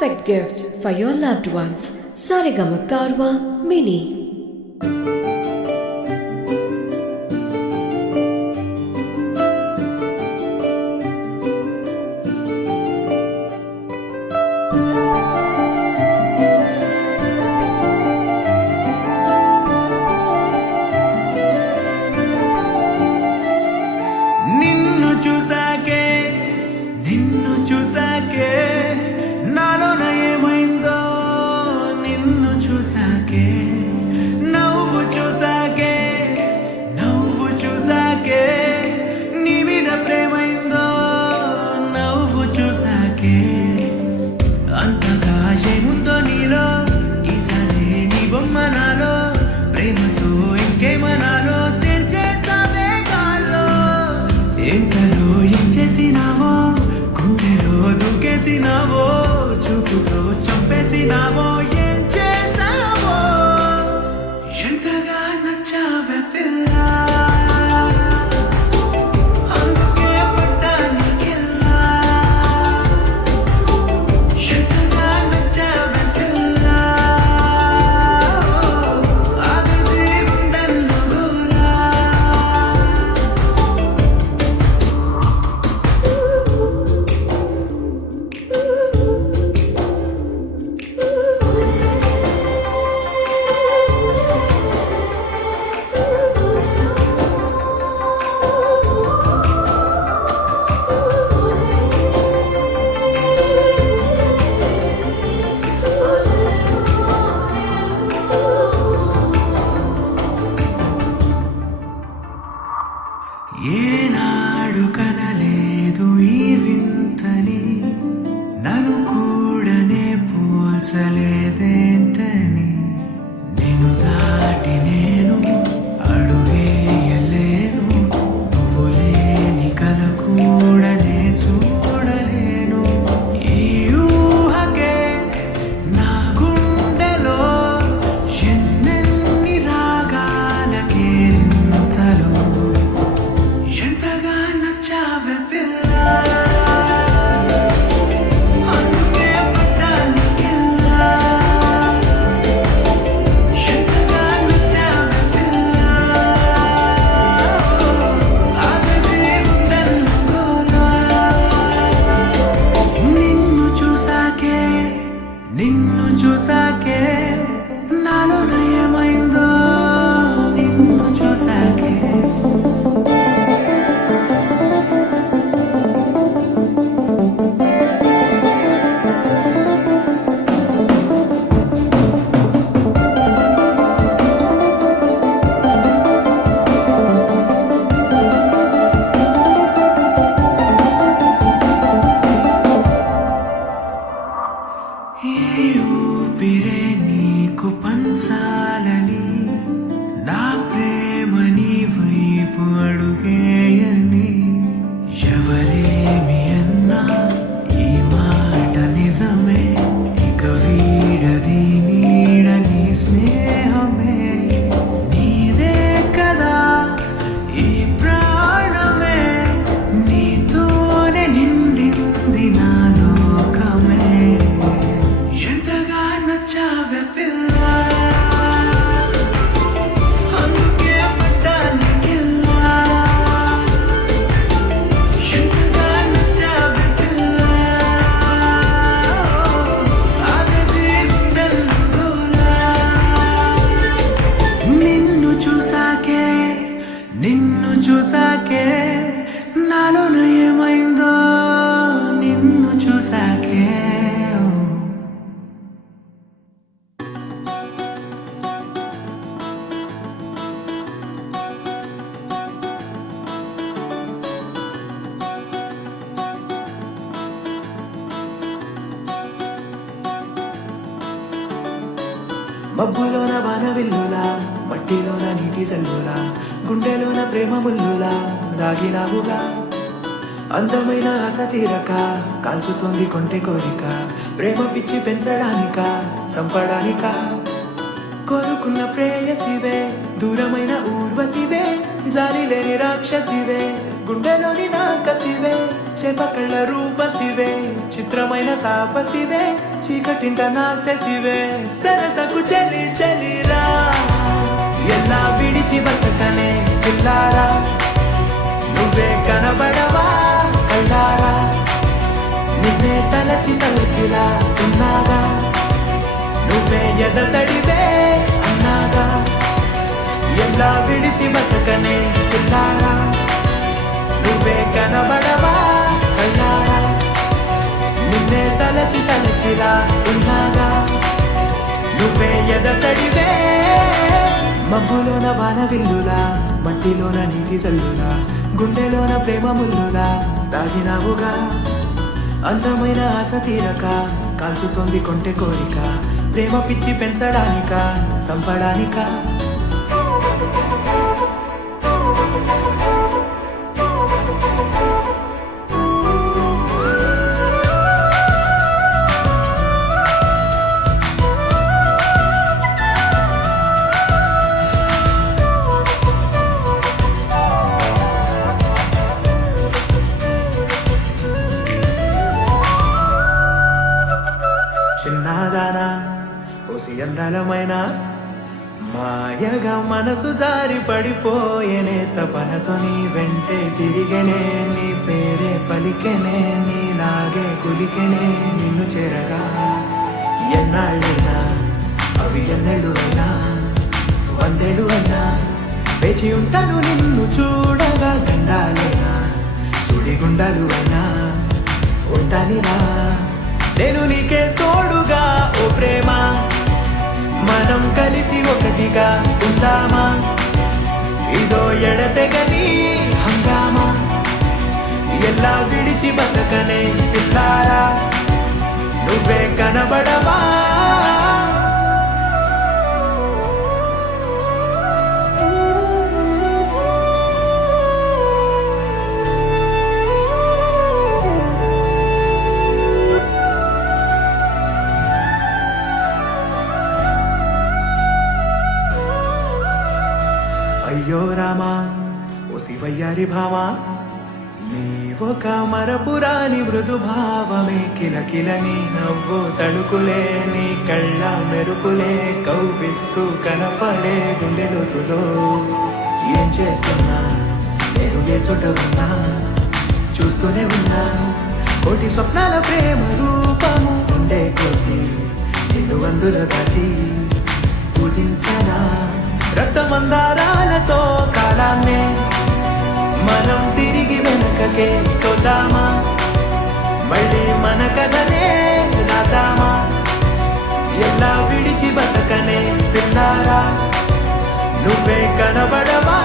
perfect gift for your loved ones. Sarigama Karwa Mini. చూసాకే నాలోన ఏమైందో నిన్ను చూసాకే నువ్వు చూసాకే నీ మీద ప్రేమైందో నువ్వు చూసాకే అంతగా ఏముందో నీలో ఈసారి నీ బొమ్మ నాలో ప్రేమతో ఇంకేమనాలో తెరిచేసావే గాల్లో ఎంతలో ఏం చేసినావో దూకేసినావో చూపుతో చంపేసినావో ఏం చేసావో ఎంతగా నచ్చావే పిల్ల అందుకే పడ్డానికెల్లా ఎంతగా నచ్చావే పిల్ల ఆగేసి గుండెల్లో గోలా ఏనాడు కనలేదు ఈ వింతని నన్ను కూడానే పోల్చలేదేంటని నేను దాటి నేను అడుగేయలేను నువ్వు లేని కల కూడానే చూడలేను ఈ ఊహకే నా గుండెలో ఎన్నెన్ని రాగాలకే ఇంతలో ఎంతగా నచ్చావే పిల్ల అందుకే పడ్డానికెల్లా ఎంతగా నచ్చావే పిల్ల ఆగేసి గుండెల్లో గోలా నిన్ను చూసాకే నాలోన ఏమైందో నిన్ను చూసాకే ఏ ఊపిరే నీకు పంచాలని నా ప్రేమ నీ వైపు అడుగేయని ఎవరేమి అన్నా ఈ మాట నిజమే ఇక వీడది నీడని స్నేహమే నీదే కదా ఈ ప్రాణమే నీతోనే నిండింది నా లోకమే ఎంతగా నచ్చావే పిల్ల అందుకే పడ్డానికెల్లా ఎంతగా నచ్చావే పిల్ల ఆగేసి గుండెల్లో గోలా నిన్ను చూసాకే నాలోన ఏమైందో నిన్ను చూసాకే మబ్బులోన వానవిల్లులా మట్టిలోన నీటి జల్లులా గుండెలోన ప్రేమ ముల్లులా రాగినావుగా అందమైన ఆశ తీరక కాల్చుతోంది కొంటె కోరిక ప్రేమ పిచ్చి పెంచడానిక చంపడానిక కోరుకున్న ప్రేయసివే దూరమైన ఊర్వశివే జాలి లేని రాక్షసివే గుండెలోని నా కసివే చేపకళ్ళ రూపసివే చిత్రమైన తాపసివే చీకటింట నా శశివే సరసకు చెలి చెలిరా ఎలా విడిచి బతకనే పిల్లారా నువ్వే కనబడవా కళ్ళారా నిన్నే తలచి తలచిలా ఉన్నాగా నువ్వే ఎదసడివే అన్నాగా ఎలా విడిచి బతకనే పిల్లారా నువ్వే కనబడవా కళ్ళారా నిన్నే తలచి తలచిలా ఉన్నాగా నువ్వే ఎదసడివే మబ్బులోన వాన విల్లులా మట్టిలోన నీటి జల్లులా గుండెలోన ప్రేమ ముల్లులా దాగినావుగా అందమైన ఆశ తీరక కాల్చుతోంది కొంటె కోరిక ప్రేమ పిచ్చి పెంచడానిక చంపడానిక చిన్నదానా ఓసి అందలమైన మాయగా మనసు జారి పడిపోయేనే తపనతో నీ వెంటే తిరిగనే నీ పేరే పలికెనే నీలాగే కులికెనే నిన్ను చేరగా ఎన్నాళ్ళైనా అవి ఎన్నెళ్ళు అయినా వందేళ్ళు అయినా వేచి ఉంటాను నిన్ను చూడగా గండాలైనా సుడిగుండాలు అయినా ఉంటానిరా నేను నీకే తోడుగా ఓ ప్రేమ మనం కలిసి ఒకటిగా ఉందామా ఇదో ఎడతెగని హంగామా ఎలా విడిచి బతకనే పిల్లారా నువ్వే కనబడవా అయ్యో రామా ఓ శివయ్యారి భామా నీ ఒక మరపురాని మృదు భావమే కిలకిలని నవ్వు తడుకులే నీ కళ్ళ మెరుపులే కౌపిస్తూ కనపడే గుండెలోతులో ఏం చేస్తున్నా నేను ఏ చోట ఉన్నా చూస్తూనే ఉన్నా కోటి స్వప్నాల ప్రేమ రూపము ఉండే కోసి నిన్ను అందులో దాచి పూజించనా రక్తమందారాలతో కాలాన్నే మనం తిరిగి వెనకకే తోదామా మళ్ళీ మన కథనే రాదామా ఎలా విడిచి బతకనే పిల్లారా నువ్వే కనబడవా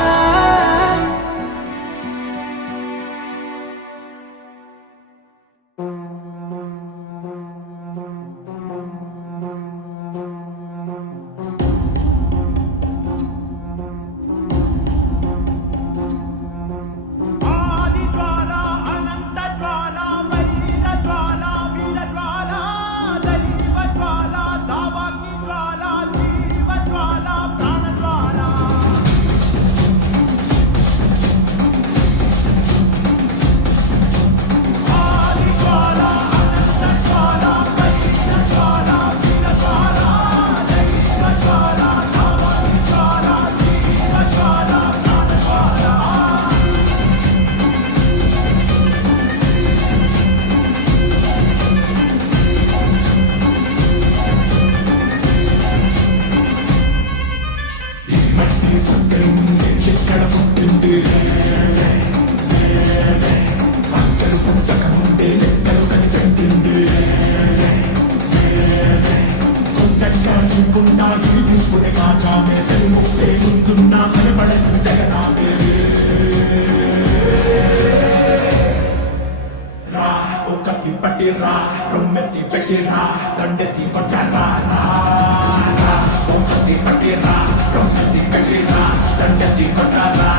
పట్టిరా రొమ్మెత్తి పెట్టిరా దండెత్తి కొట్టరా పట్టిరా రొమ్మెత్తి పెట్టిరా దండెత్తి కొట్టరా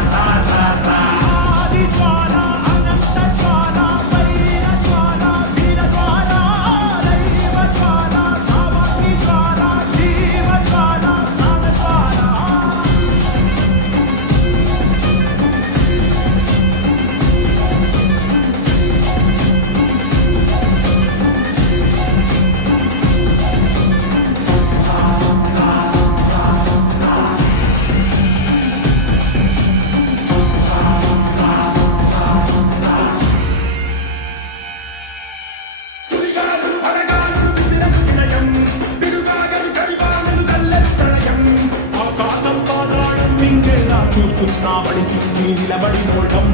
చూస్తున్నా వడికించి నిలబడి నోటం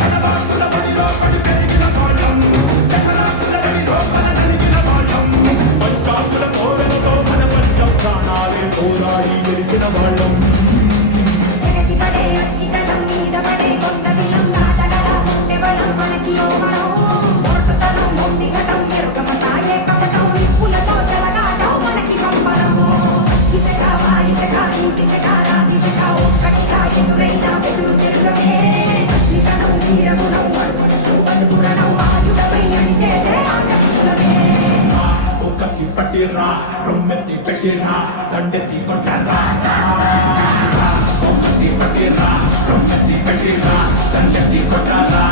తలవాకుల బడిలో పడి పెరిగిన కోటం చక్రాకుల బడిలో మన నలిగిన కోటం పంచాకుల కోవెలతో మన పంచం ప్రాణాలే పోరాడి గెలిచిన వాళ్ళం ఎగసిపడే అగ్గి జనం మీద పడే కొంత దినం దాటగల ఎవరు మనకి ఓమనం మొరటుతనం మొండిగటం ఎరుకమతాయే కథటం నిప్పులతో చెలగాటం మనకి సంబరం ఇసక వాయిసక ఇంటిసక రాతిసక ఒక్కటిగా ఎదురైన వెదురు తిరుగమే నితనం వీరగుణం వడుకునకు బతుకురణం ఆయుధమై చేసే ఆటమే ఒకటి పట్టిరా రొమ్మెత్తి పెట్టిరా దండెత్తి కొట్టరా ఒకటి పట్టిరా రొమ్మెత్తి పెట్టిరా దండెత్తి కొట్టరా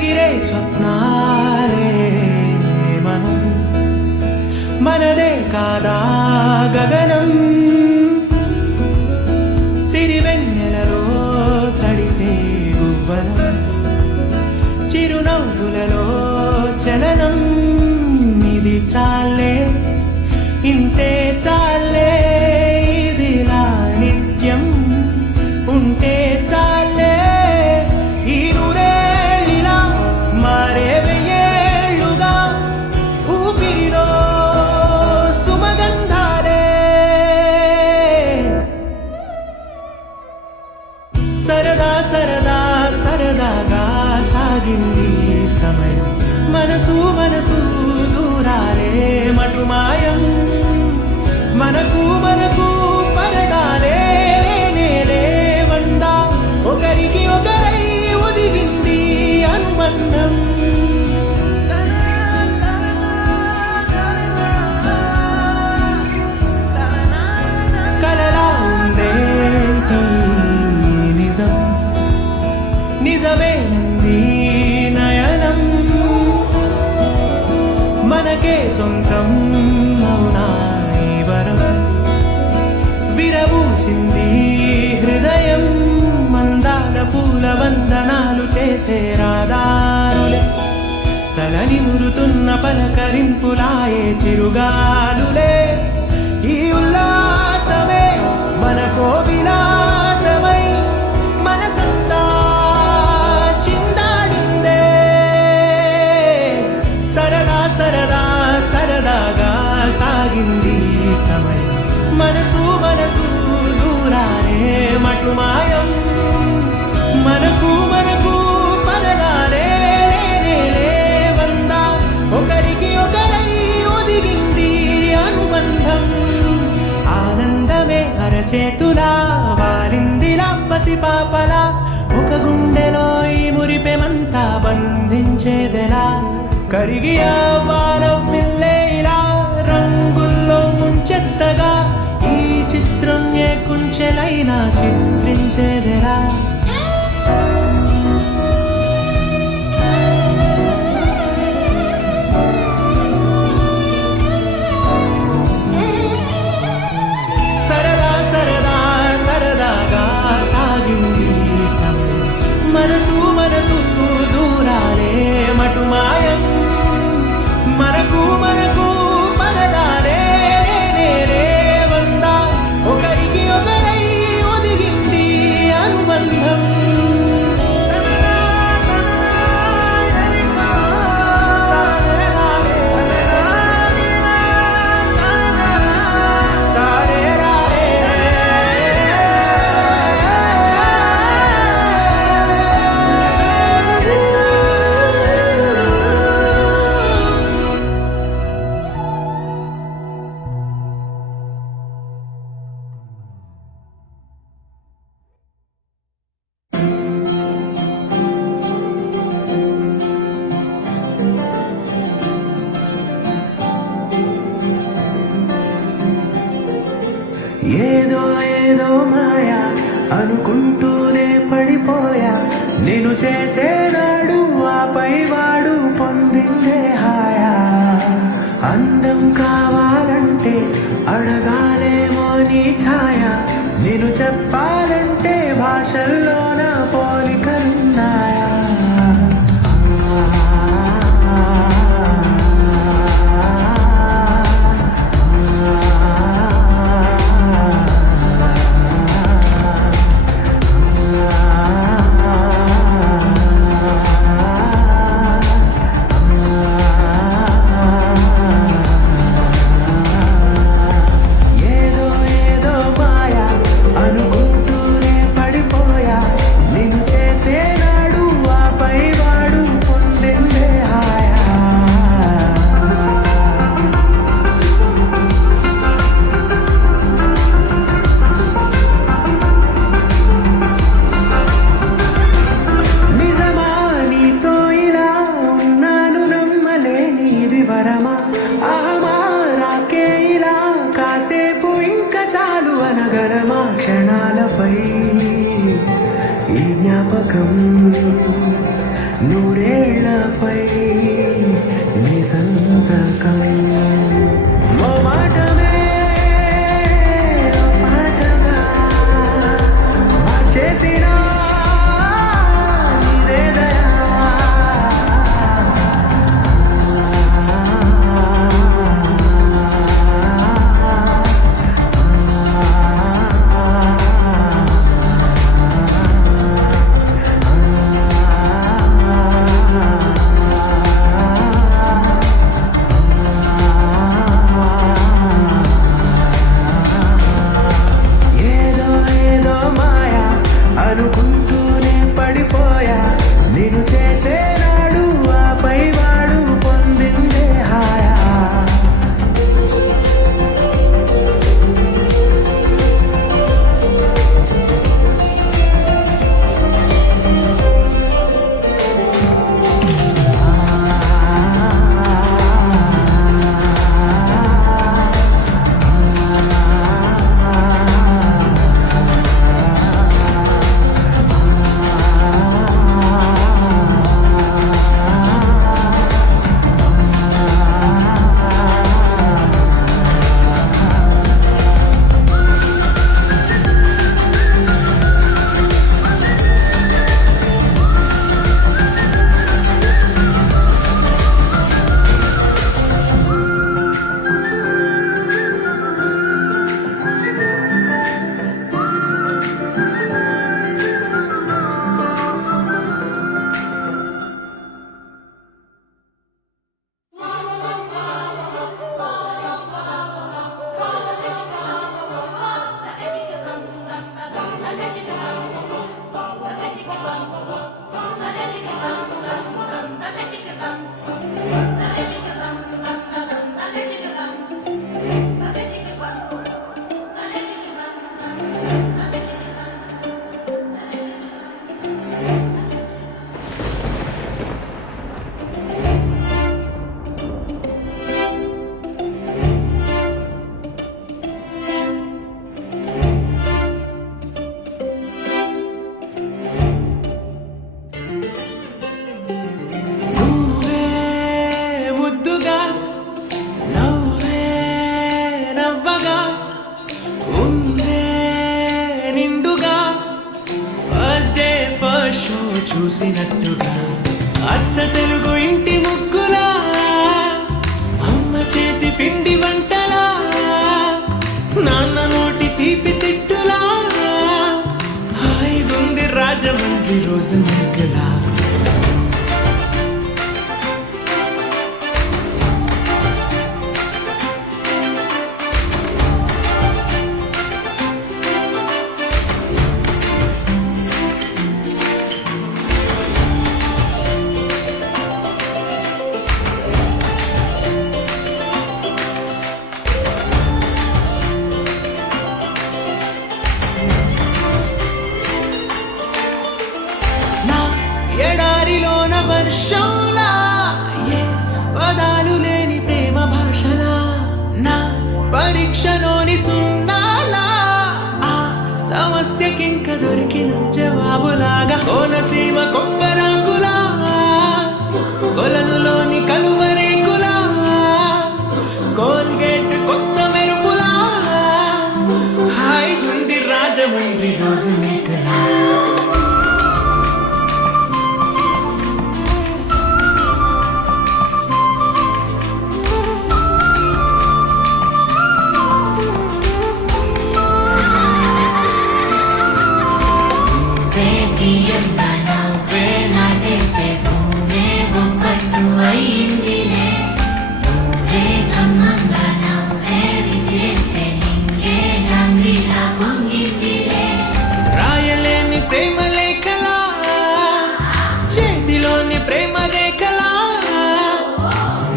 ఎగిరే స్వప్నాలే మనం మనదే కాదా గగనం సిరివెన్నెలలో తడిసే గువ్వలం చిరునవ్వులలో చలనం ఇది చాలే ఇంతే చాలే ఇదిలా నిత్యం ఉంటే చాలే ఈ నూరేళ్ళిలా మారే వెయ్యేళ్ళుగా ఊపిరిలో సుమగంధాలే సరదా సరదా సరదాగా సాగింది సమయం మనసు మనసు దూరాలే మటుమాయం మనకు మనకు పరదాలే నేలే వందా ఒకరికి ఒకరై ఒదిగింది అనుబంధం కలలా ఉందేంటి నిజం నిజమేనంది నయనం మనకే సొంతం అవునా ఈ వరం విరబూసింది హృదయం మందాల పూల వందనాలు చేసే రాదారులే తలని మురుతున్న పలకరింపులాయే చిరుగాలులే ఈ ఉల్లాసమే మనకో విలాసమై మనసంతా చిందాడిందే సరదా సరదా సరదాగా సాగింది సమయం మనసు మనసు దూరాలే మటుమాయం మనకు మనకు పరదాలే వందా ఒకరికి ఒకరై ఒదిగింది అనుబంధం ఆనందమే అరచేతులా వారిందిలా పసిపాపలా ఒక గుండెలో ఈ మురిపెమంతా బంధించేదెలా కరిగి వారం పిల్లే ఇలా రంగుల్లో ముంచెత్తగా ఈ చిత్రం ఏ కుంచెలైనా చిత్రించేదెలా సరదా సరదా సరదాగా సాగింది సమయం మనసు మనసు దూరాలే మటుమాయం మనకు మనకు పరదాలే వందా ఒకరికి ఒకరై ఒదిగింది అనుబంధం ఏదో ఏదో మాయా అనుకుంటూనే పడిపోయా నేను చేసేనాడు ఆపై వాడు పొందిందే హాయా అందం కావాలంటే అడగాలేమో నీ ఛాయ నేను చెప్పాలంటే భాషల్లోన పోలికలున్నాయా ఏదో ఏదో మాయా అనుకుంటూనే పడిపోయా చూసినట్టుగా అచ్చ తెలుగు ఇంటి ముగ్గులా అమ్మ చేతి పిండి వంటలా నాన్న నోటి తీపి తిట్టులా హాయిగుంది రాజమండ్రి రోజు ముగ్గులా నా ఎడారిలోన వర్షంలా ఏ పదాలు లేని ప్రేమ భాషలా నా పరీక్షలోని సున్నాలా ఆ సమస్యకింక దొరికిన జవాబులాగా కోనసీమ కొంగరాకులా కొలనులోని కలువరేకులా కోల్గేట్ కొత్త మెరుపులా హాయిగుంది రాజమండ్రి రోజు నీకలా రాయలేని ప్రేమ లేఖలా చేతిలోని ప్రేమ రేఖలా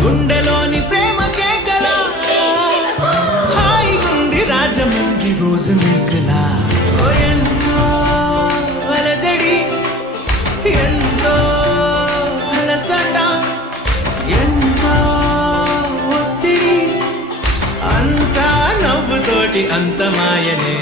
గుండెలోని ప్రేమ కేకలా హాయిగుంది రాజమండ్రి రోజు నీకలా ఓ ఎంతో అలజడి ఎంతో అలసట ఎంతో ఒత్తిడి అంతా నవ్వుతోటి అంత మాయనే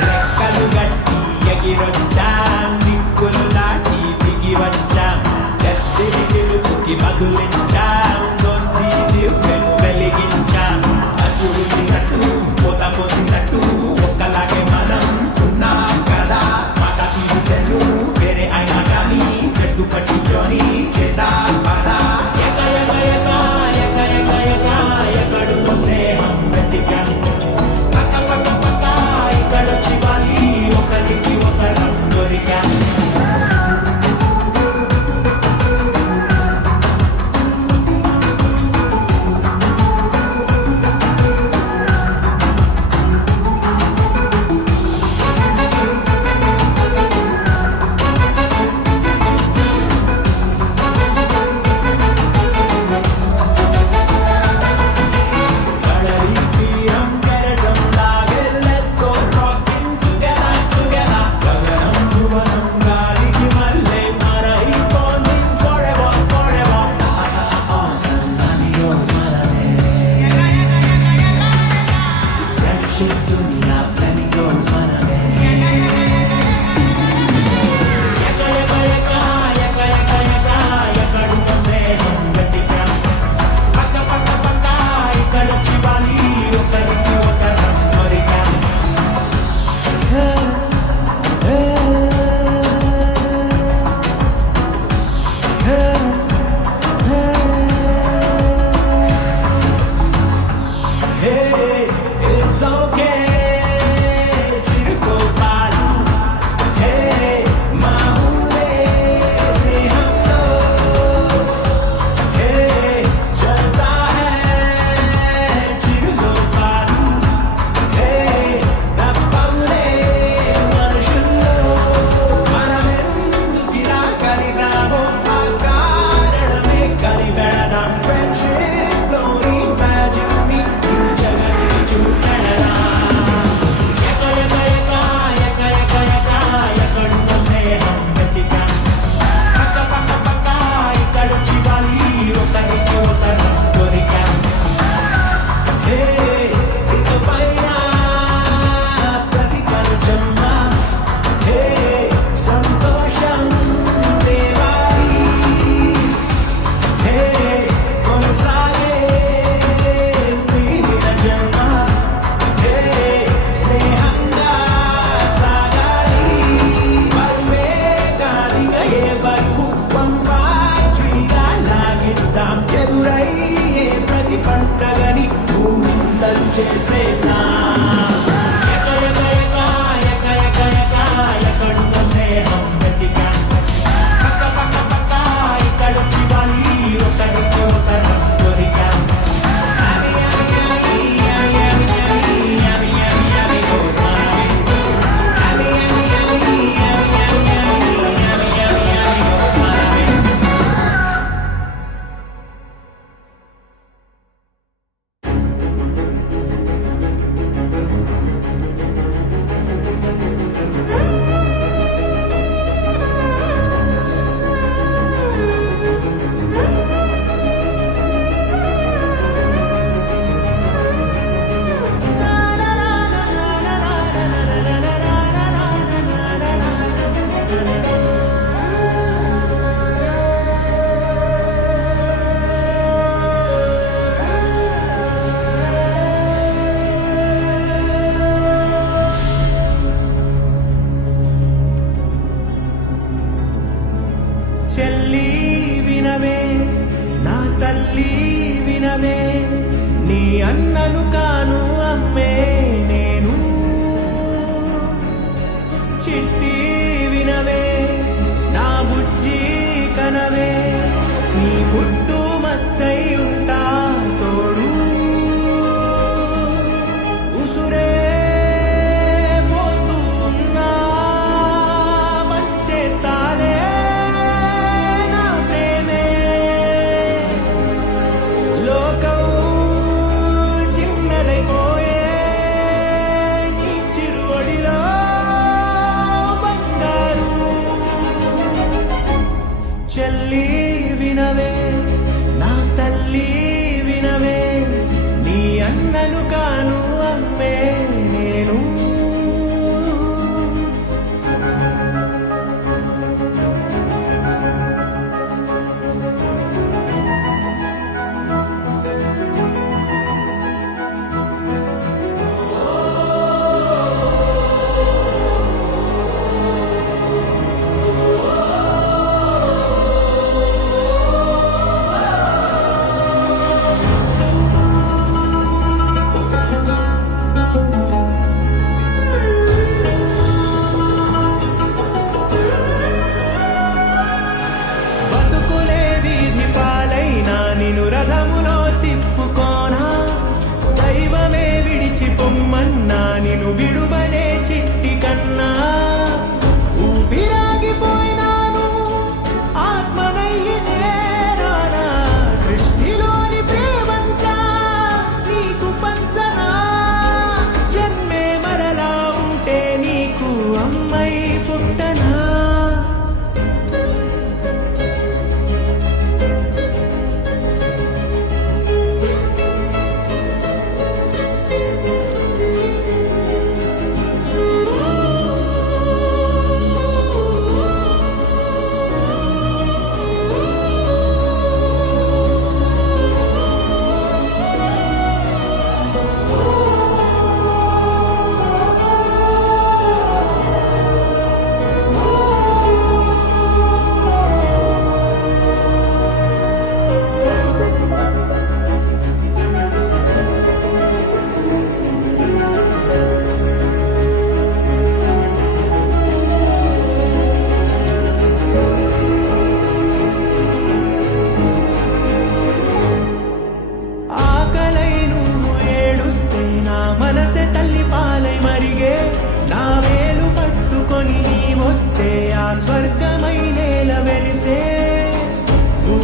రెక్కలు గట్టి ఎగిరొచ్చాం దిక్కులు దాటి దిగి వచ్చాం దస్తిని గెలుపుకి బదులించాం దోస్తి దివ్వెను వెలిగించాం అసురులినట్టు పోత పోసినట్టు ఒక్కలాగే మనం ఉన్నాం కదా మాట తీరుతెను వేరే అయినా కానీ చెట్టు పట్టించొని చేద్దాం పదా ఎక్కడుకో స్నేహం వెతికాం ఒకరికి ఒకరం దొరికాం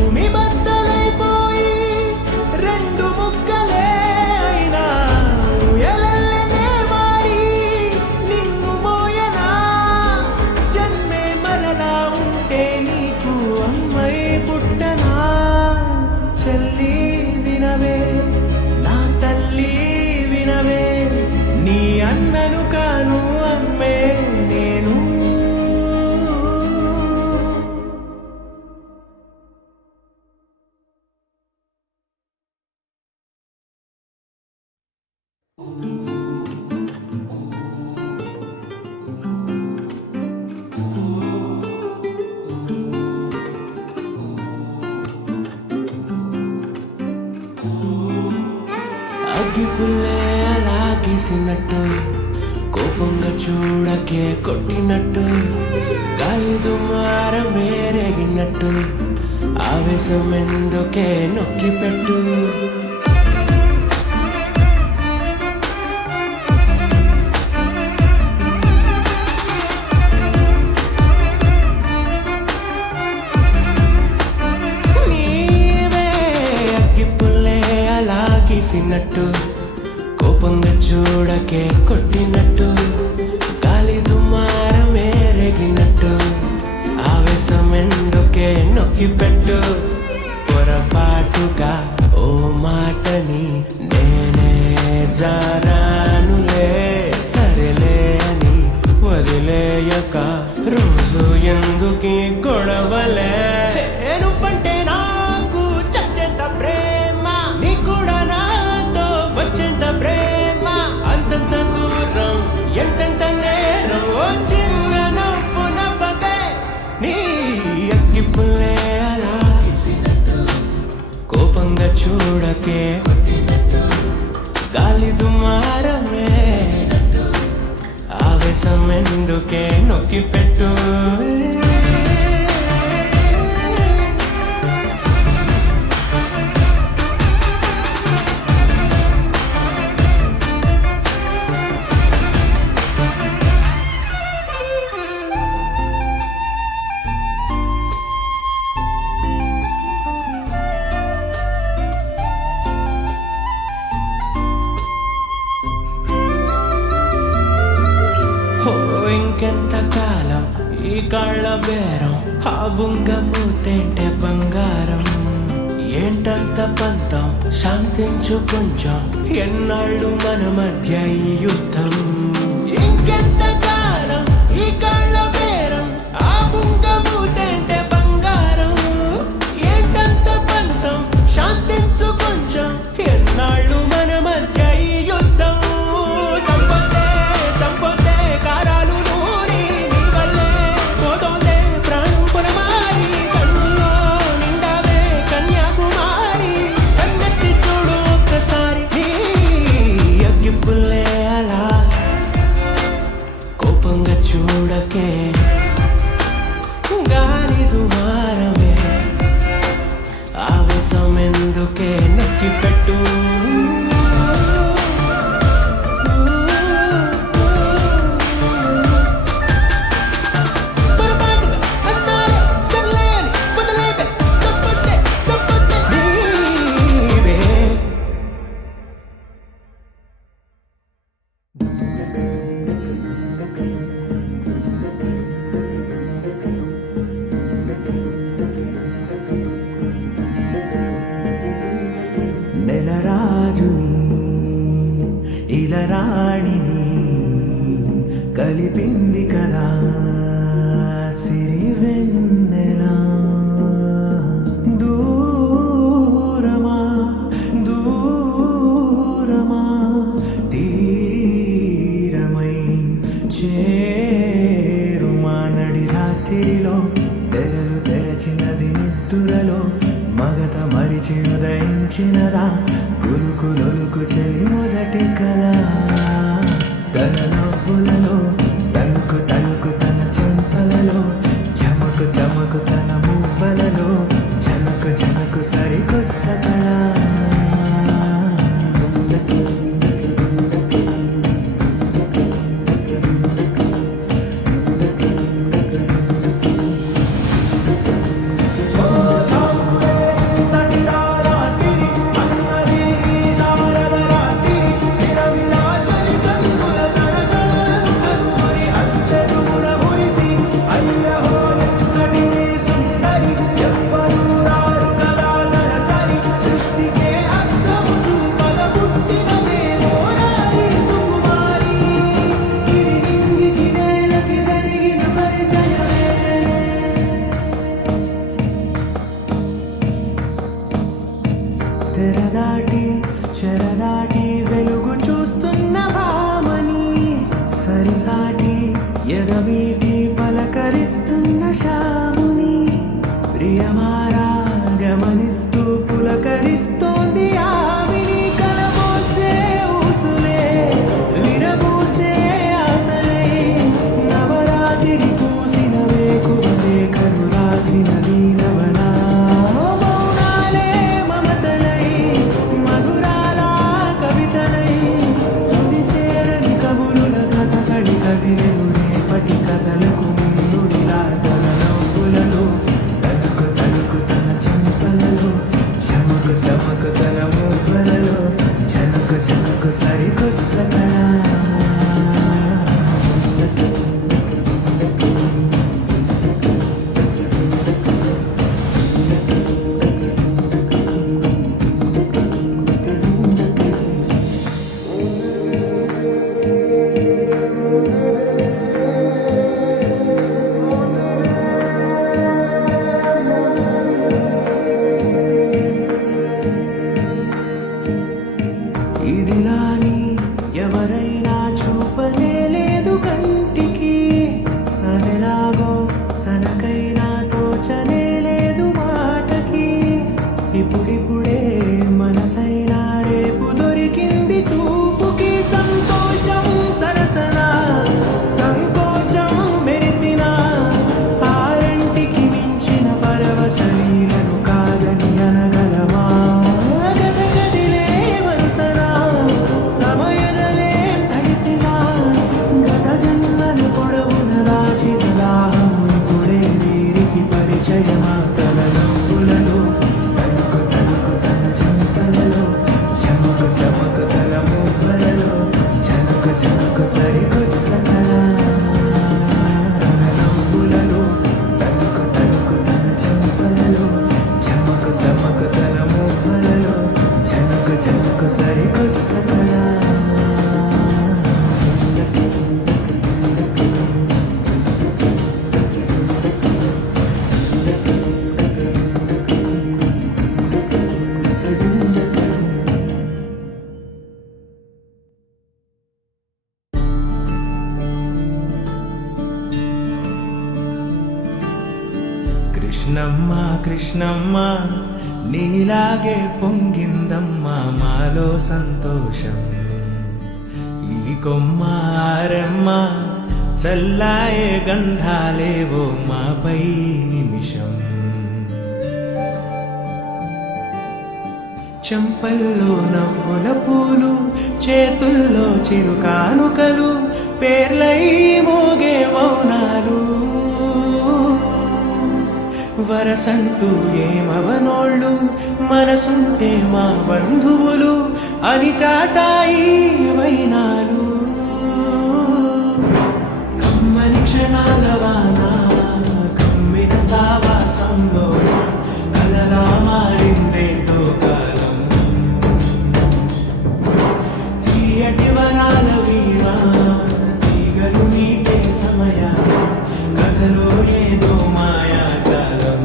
భూమి బద్దలైపోయి రెండు ముక్కలే అయినా ఎలల్లనే మారి నిన్ను మోయనా జన్మే మరలా ఉంటే నీకు అమ్మై పుట్టనా చెల్లి వినవే నా తల్లి వినవే నీ అన్నను కాను అమ్మే నేను అగ్గిపుల్లే అలా గీసినట్టు కోపంగా చూడకే కొట్టినట్టు గాలి దుమార మేరేగినట్టు ఆవేశం ఎందుకే నొక్కి పెట్టు నీవే అగ్గిపుల్లే అలా గీసినట్టు కోపంగా చూడకే కొట్టినట్టు గాలి దుమార మేరేగినట్టు ఆవేశం ఎందుకే నొక్కి పెట్టు పొరపాటుగా ఓ మాటని నేనే జారానులే సరేలే అని వదిలేయక రోజు ఎందుకీ గొడవలే నువ్వంటే నాకు చచ్చేంత ప్రేమ నీ కూడా నాతో వచ్చేంత ప్రేమ అంతంత దూరం ఎంతెంత నేరం ఓ చిన్న నవ్వు నవ్వకే నీ అగ్గిపుల్లే అలా కోపంగా చూడకే గాలి దుమారమే ఆవేశం ఎందుకే నొక్కి పెట్టు ఇంకెంత కాలం ఈ కాళ్ళ బేరం ఆ బుంగ మూతేంటే బంగారం ఏంటంత పంతం శాంతించు కొంచెం ఎన్నాళ్ళు మన మధ్య ఈ యుద్ధం ఇంకెంత కాలం ఈ కాళ్ళ బేరం ఆ బుంగ మూతేంటే బంగారం ఏంటంత పంతం శాంతించు కొంచెం ఎన్నాళ్ళు మన మధ్య ఈ యుద్ధం చంపొద్దే కారాలు నూరి నీ వల్లే పోతోందే ప్రాణం పురమారి కన్నుల్లో నిండావే కన్యాకుమారి కన్నెత్తి చూడు ఒక్కసారి నీ అగ్గిపుల్లే అలా కోపంగా చూడకే గాలి దుమారమే ఆవేశం ఎందుకే నొక్కి పెట్టు నెలరాజుని ఇలరాణిని కలిపింది కదా సిరివెన్నెలా దూరమా దూరమా తీరమై చేరుమా నడి రాత్రిలో తెరలు తెరచినది నిద్దురలో మగత మరిచి ఉదయించినదా కులుకులొలుకు చెలి మొదటి కళ తన నవ్వులలో తణుకు తణుకు తన చెంపలలో చమకు చమకు తన మువ్వలలో జనకు జనకు సరికొత్త కళ తెరదాటి చెరదాటి వెలుగు చూస్తున్న భామని సరిసాటి ఎదవీటి పలకరిస్తున్న శాముని ప్రియమారా గమనిస్తూ పులకరిస్తోంది ఆవిని కలబోసే ఊసులే విరబూసే ఆశలే నవరాత్రి పూసిన వేకువలే కను రాసిన దీనవనా మౌనాలే మమతలై మధురాల కవితలై తుది చేరని కబురుల కథ కడి కదిలెను రేపటి కథలకు ముందుడిలా తన నవ్వులలో తలుకు తలుకు తన చెంపలలో చమకు చమకు తన మువ్వలలో చనుకు చనుకు సరికొత్త కళ ఇదిలాని ఎవరైనా చూపనే లేదు కంటికి అదెలాగో తనకైనా తోచనే లేదు మాటకి ఇప్పుడిప్పుడే మనసైనా రేపు దొరికింది చూపుకి సంతోషం సరసన సంకోచం మెరిసిన ఆరంటికి మించిన పరవశలీలను కాదని అనగలమా గదగదిలే వరుసనా సమయదలే తడిసిన గత జన్మలు పొడవున దాచిన దాహము ఇప్పుడే వీరికి పరిచయమా తన నవ్వులలో తలుకు తలుకు తన చెంపలలో చమకు చమకు తన మువ్వలలో చనుకు చనుకు సరికొత్త కళ తన నవ్వులలో తలుకు తలుకు తన చెంపలలో చమకు చమకు తన మువ్వలలో చనుకు చనుకు సరికొత్త కళ కృష్ణమ్మ కృష్ణమ్మ నీలాగే పొంగిందమ్మా మాలో సంతోషం ఈ కొమ్మ ఆరెమ్మ చల్లాయే గంధాలేవో మాపై నిమిషం చెంపల్లో నవ్వుల పూలు చేతుల్లో చిరుకానుకలు పేర్లై మోగే మౌనాలు వరసంటూ ఏమవనోళ్ళు మనసుంటే మా బంధువులు అని చాటాయి వైనాలు కమ్మని క్షణాల వాన కమ్మిన సావాసంలో కలలా మారిందేంటో కాలం తీయటి వరాల వీణ తీగలు నీటే సమయ కథలో ఏదో మాయాజాలం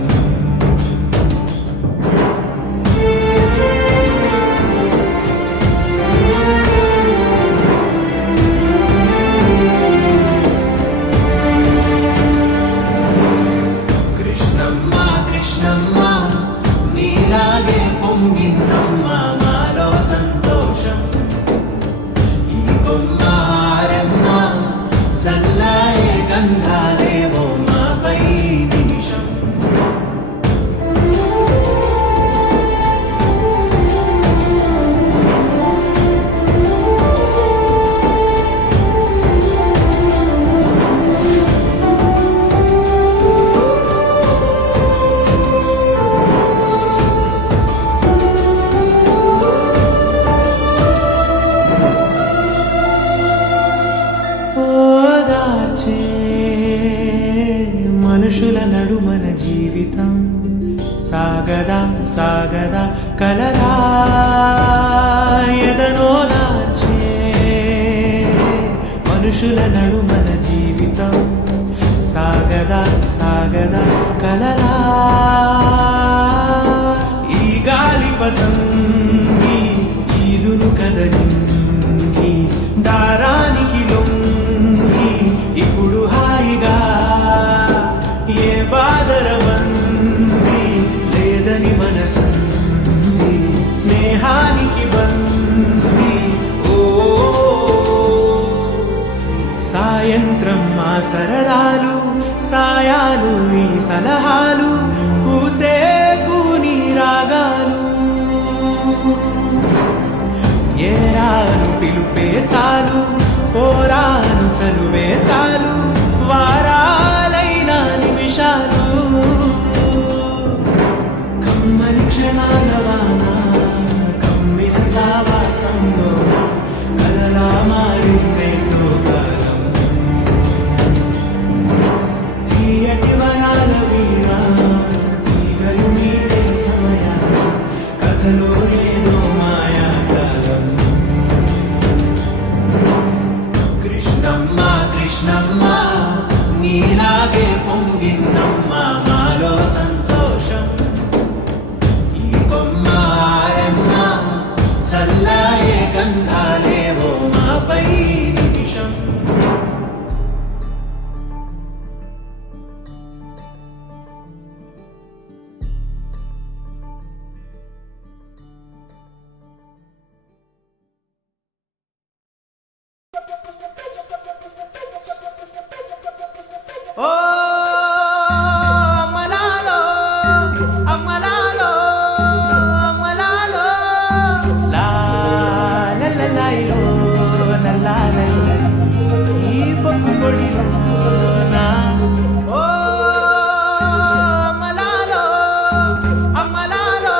కృష్ణమ్మ కృష్ణమ్మ నీలాగే పొంగిందమ్మ మాలో సంతోషం ఈ కొమ్మారమ్మ చల్లాయే గంధాలేవో మాపై నిమిషం ఓదార్చే మనుషుల నడుమన జీవితం సాగదా సాగదా కలరా ఎదనోదార్చే మనుషుల నడుమన జీవితం సాగదా సాగదా కలరా ఈ గాలిపటం నింగి దారానికి లొంగి ఇప్పుడు హాయిగా ఏ బాదరవంది లేదని మనసంది స్నేహానికి బంది ఓ సాయంత్రం మా సరదాలు సాయాలు ఈ సలహాలు కూసే కూని రాగాలు ఏరాను పిలుపే చాలు పోరాను చలువే చాలు వారాలైన నిమిషాలు కమ్మని క్షణాల వాన కమ్మిన సావాసంలో కలలా మారిందేంటో కాలం తీయటి వనాల వీణ తీగలు మీటే సమయాన కథలో ఏదో మాయాజాలం కృష్ణమ్మ కృష్ణమ్మ నీలాగే పొంగిందమ్మ మాలో సంతోషం ఈ కొమ్మ ఆరెమ్మ చల్లాయే గంధాలేవో మాపై నిమిషం ఓ అమ్మలాలో అమ్మలాలో అమ్మలాలో లా లల్లలాయిలో లల్లా లల్ల ఈ బొగ్గు పొడిలో నా ఓ అమ్మలాలో అమ్మలాలో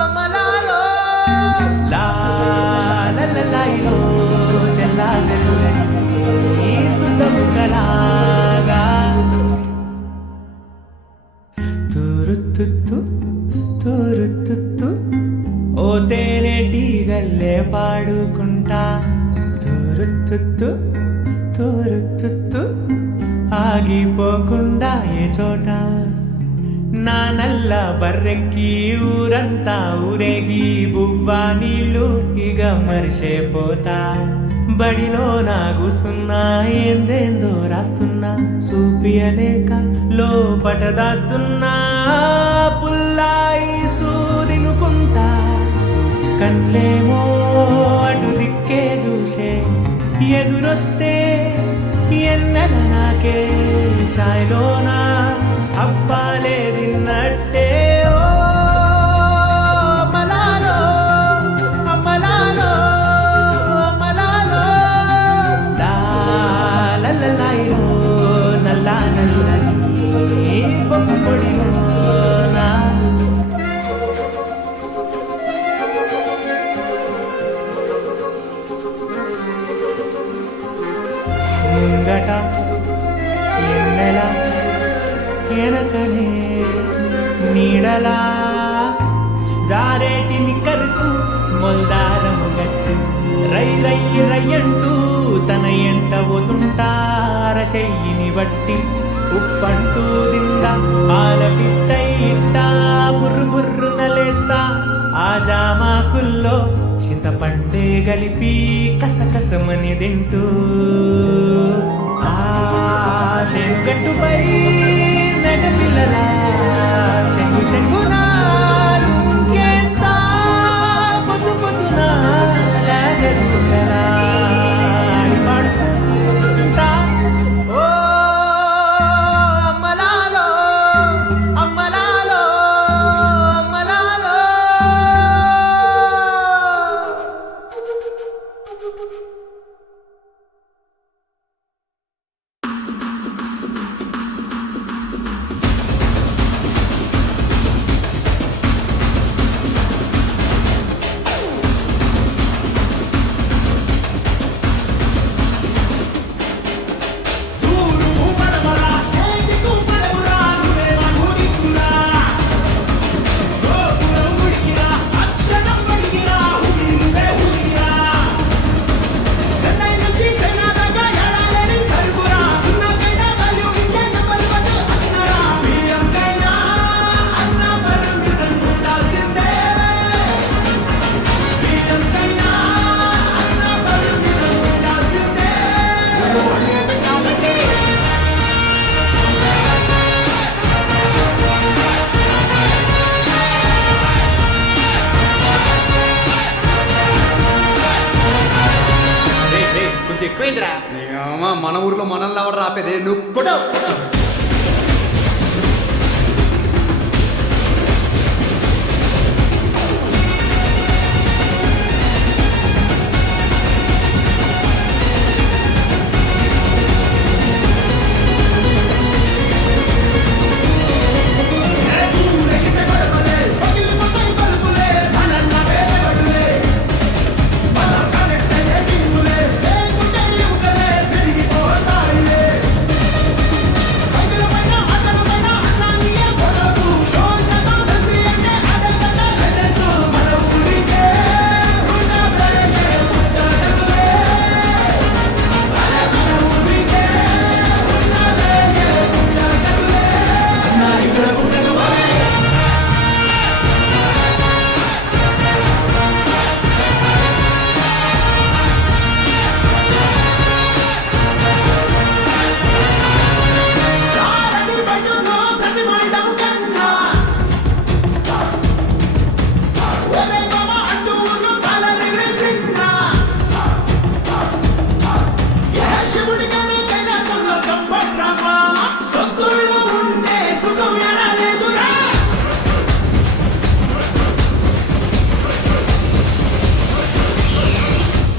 అమ్మలాలో లా లల్లలాయిలో లల్లా లల్ల ఈ సుందముకలాగా తూరుతుత్తు తూరుతుత్తు ఓ తేనెటీగల్లే పాడుకుంటా తూరుతుత్తు తూరుతుత్తు ఆగిపోకుండా ఏ చోట నా నల్ల బర్రెక్కి ఊరంతా ఊరేగి బువ్వా నీళ్ళు ఇక మరిచేపోతా బడిలో నా కూసున్నా ఏందేందో రాస్తున్నా చూపియలేక లోపట దాస్తున్నా పుల్లాయి సూదినుకుంటా కన్లేమో అటు దిక్కే చూసే ఎదురొస్తే ఎన్నెల నాకే ఛాయ్లోనా అబ్బాలే తిన్నట్టే ఓ అమ్మలాలో అమ్మలాలో అమ్మలాలో లా లల్లలాయిలో నల్లా నల్ల ఈ బొమ్మ పొడిలో నా ముంగట ఎన్నెల వెనకనే నీడలా జారేటి నిక్కరుకు మొల్దారము గట్టు రై రయ్యి రయ్యంటూ తన ఎంట పోతుంటార చెయ్యిని బట్టి ఉప్పంటూ దిందా పాల పిట్టై ఇట్టా బుర్రు బుర్రు నలేస్తా ఆ జామాకుల్లో చింతపండే గలిపి కసకసమని తింటూ ఆ శనుగట్టుపై నెగ పిల్లల శంగు శంగునారు కేస్తా పొద్దు పొద్దున లాగరుగలా పడుకుంటా ఓ అమ్మలాలో అమ్మలాలో అమ్మలాలో ఎక్కువైందిరా. మన ఊర్లో మనల్ని ఎవరు రాపేదే నువ్వు కొట్టావు.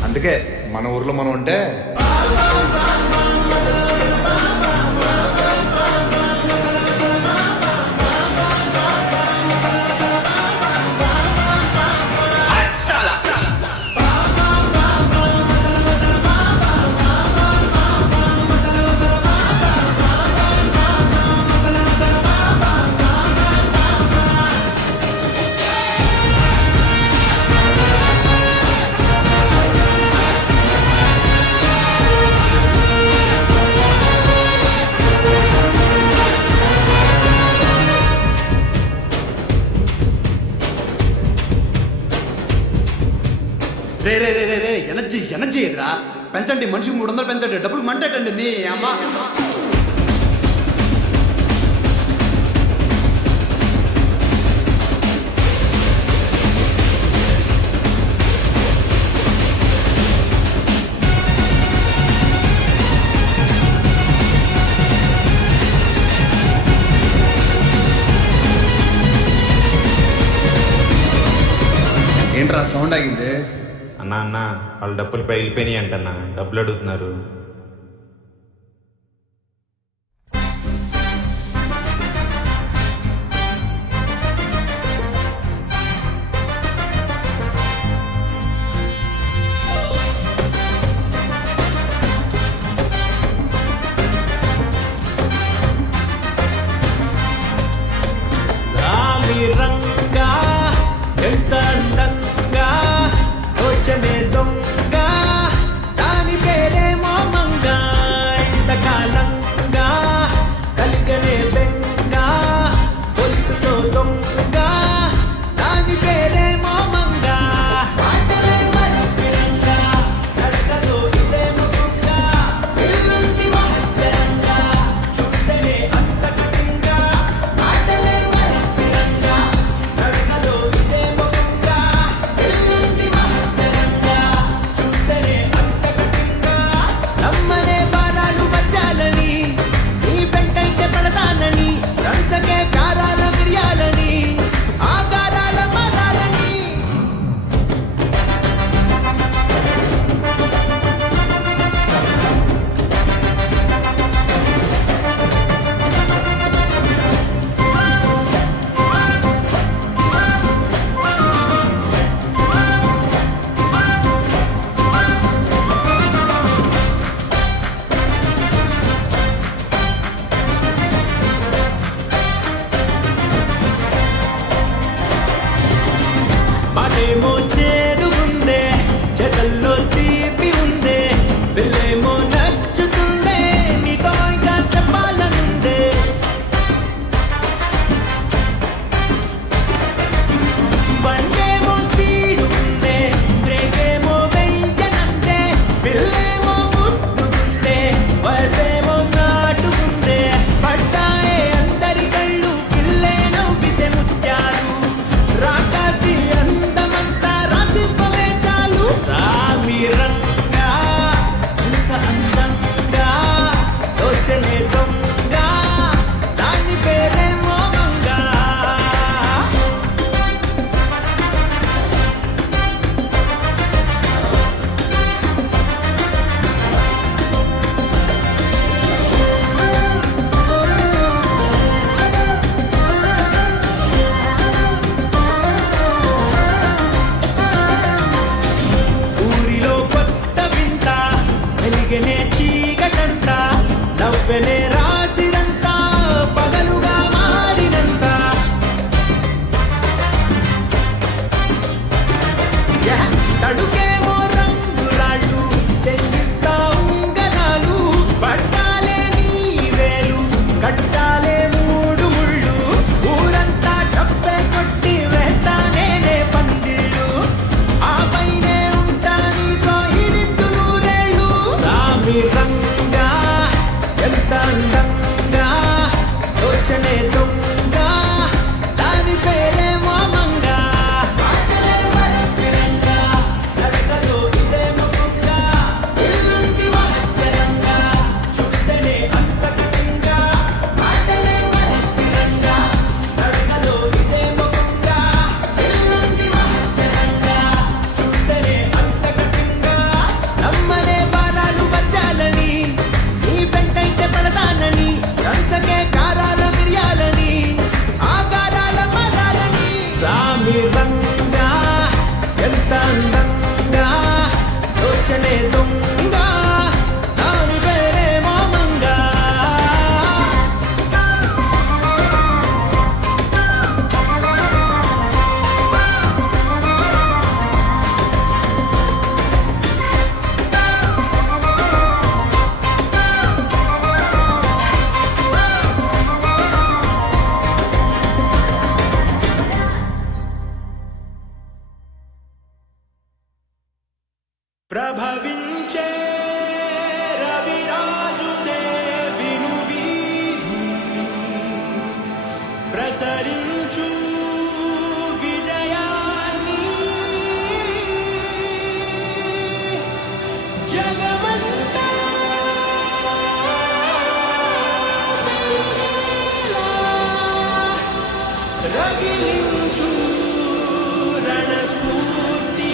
అందుకే మన ఊర్లో మనం ఉంటే రే రే రే రే రే ఎనర్జీ ఎనర్జీ ఎదురా పెంచండి, మనిషికి 300 పెంచండి, డబ్బులు మంటేటండి నీ అమ్మ. ఏంట్రా సౌండ్ ఆగింది? అన్న వాళ్ళ డబ్బులు పగిలిపోయినాయి అంటన్నా, డబ్బులు అడుగుతున్నారు. సామి రంగా ఎంత అందంగా తోచనే దొంగ, దాని పేరేమో మంగ. ఇంతకాలంగా కలిగనే బెంగ, పొలుసుతో దొంగ, దాని పేరేమో మంగ. మాటలే మరుపురంగా, నడకలో ఇదేమో దొంగ, ఇల్లుంది మహత్తరంగా, చూస్తేనే అంత కఠినంగా. మాటలే మరుపురంగా, నడకలో ఇదేమో దొంగ, ఇల్లుంది మహత్తరంగా, చూస్తేనే అంత కఠినంగా. నమ్మనే బాణాలు మర్చాలని, నీ వెంటైతే పడతానని, రంసకే కారాల మిరియాలని, ఆకారాల మారాలని. మాటేమో చేదుగుందే, చేతల్లో తీపి ఉందే, వెళ్ళేమో నచ్చుతుందే, నీతో ఇంకా చెప్పాలనుందే. బండేమో స్పీడ్ ఉందే, బ్రేకేమో వెయ్యనందే, పిల్లేమో ముద్దుకుందే, వయసేమో నాటుకుందే. పడ్డాయే అందరి కళ్ళు, పిల్లే నవ్వితే ముత్యాలు, రాకాసి అందమంతా ప్రభవించే రవిరాజుదే వినువీధి ప్రసరించు విజయాన్ని జగమంతా వెలుగేలా రగిలించు రణస్ఫూర్తి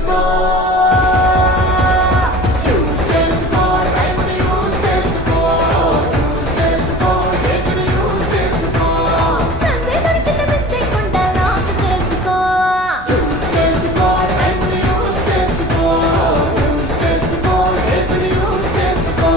చేసుకో యూజ్ చేసుకో టైంని యూజ్ చేసుకో యూజ్ చేసుకో ఏజ్ని యూజ్ చేసుకో చందే దొరికిన మిస్టేక్ ఉండా లాక్ చేసుకో యూజ్ చేసుకో టైంని యూజ్ చేసుకో యూజ్ చేసుకో ఏజ్ని యూజ్ చేసుకో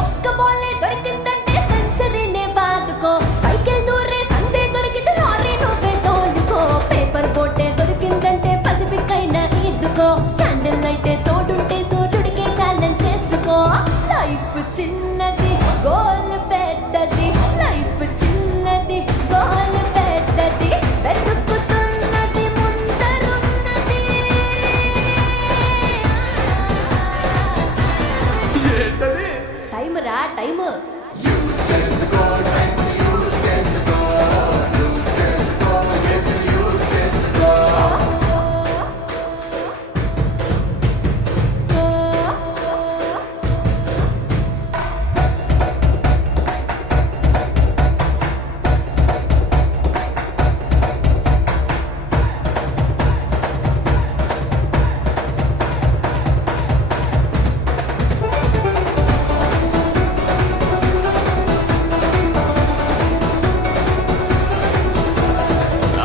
ఒక్క బాలే దొరికిందంటే సెంచరీనే బాదుకో సైకిల్ దూరే సందే దొరికితే లారీ నువ్వే తోలుకో పేపర్ బోటే దొరికిందంటే పసిఫిక్ అయినా ఈదుకో క్యాండిల్ లైటే తోడుంటే సూర్యుడికి ఛాలెంజ్ చేసుకో లైఫ్ చిన్నది గోల్ పెద్దది లైఫ్ చిన్నది గోల్ పెద్దది వెతుకుతున్నది ముందరున్నది ఏంటది టైమ్ రా టైమ్ యూజ్ చేసుకో టైంని యూజ్ చేసుకో యూజ్ చేసుకో ఏజ్ని యూజ్ చేసుకో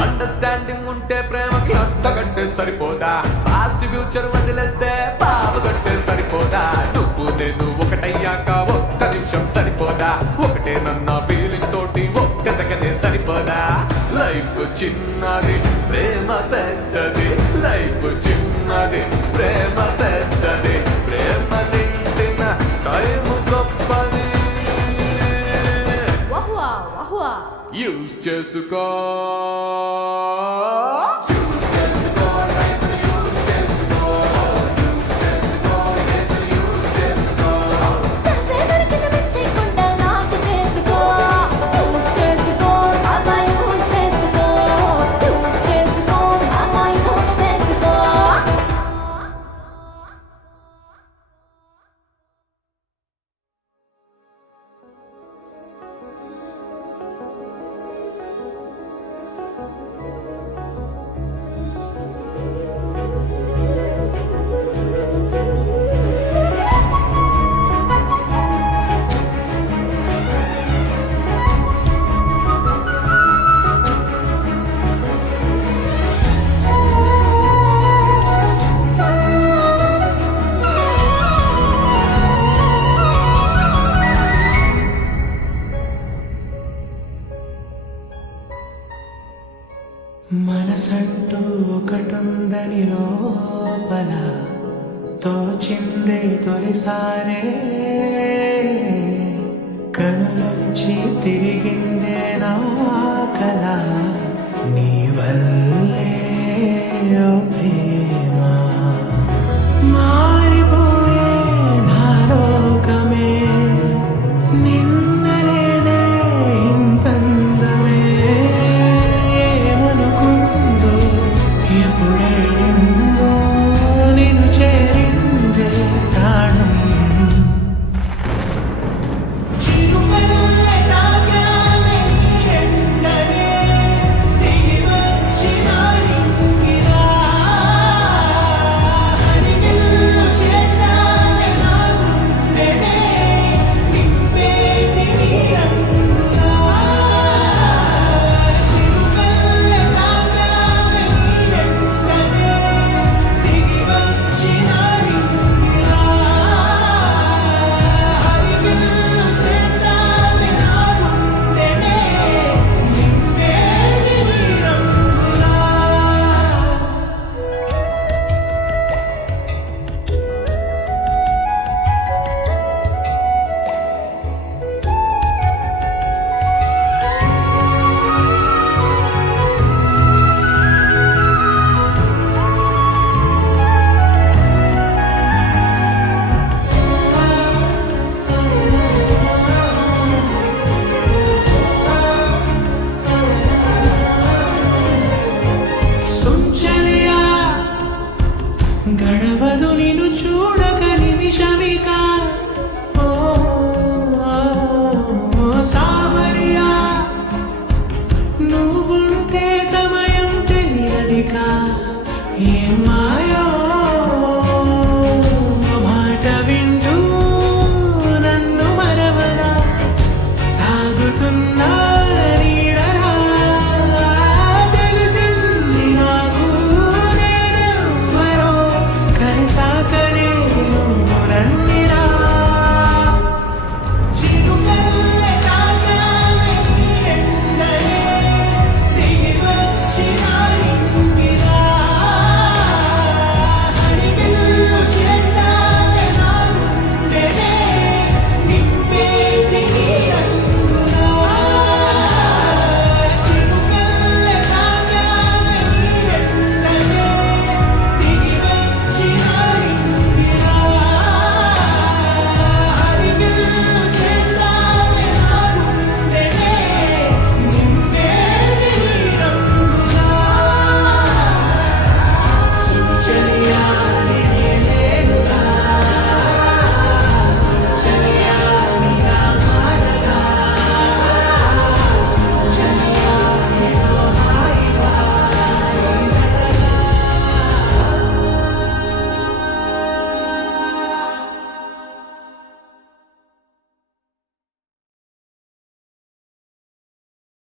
అండర్స్టాండింగ్ ఉంటే ప్రేమకి అంతకంటే సరిపోదా పాస్ట్ ఫ్యూచర్ వదిలేస్తే బాబు కంటే సరిపోదా నువ్వు నేను ఒకటయ్యాక ఒక్క నిమిషం సరిపోదా ఒకటే నన్న ఫీలింగ్ తోటి ఒక్క సెకండే సరిపోదా లైఫ్ చిన్నది ప్రేమ పెద్దది లైఫ్ చిన్నది ప్రేమ పెద్దది ప్రేమ నిండిన టైం గొప్పది వాహ్వా వాహ్వా యూజ్ చేసుకో యూజ్ చేసుకో టైంని యూజ్ చేసుకో యూజ్ చేసుకో ఏజ్ని యూజ్ చేసుకో చందే దొరికిన మిస్టేక్ ఉండా లాక్ చేసుకో యూజ్ చేసుకో అమ్మా యూజ్ చేసుకో యూజ్ చేసుకో అమ్మా యూజ్ చేసుకో మనసంటూ ఒకటుందని లోపల తోచిందే తొలిసారే కనులొచ్చి తిరిగిందే నా కల నీ వల్లే ఓ ప్రియ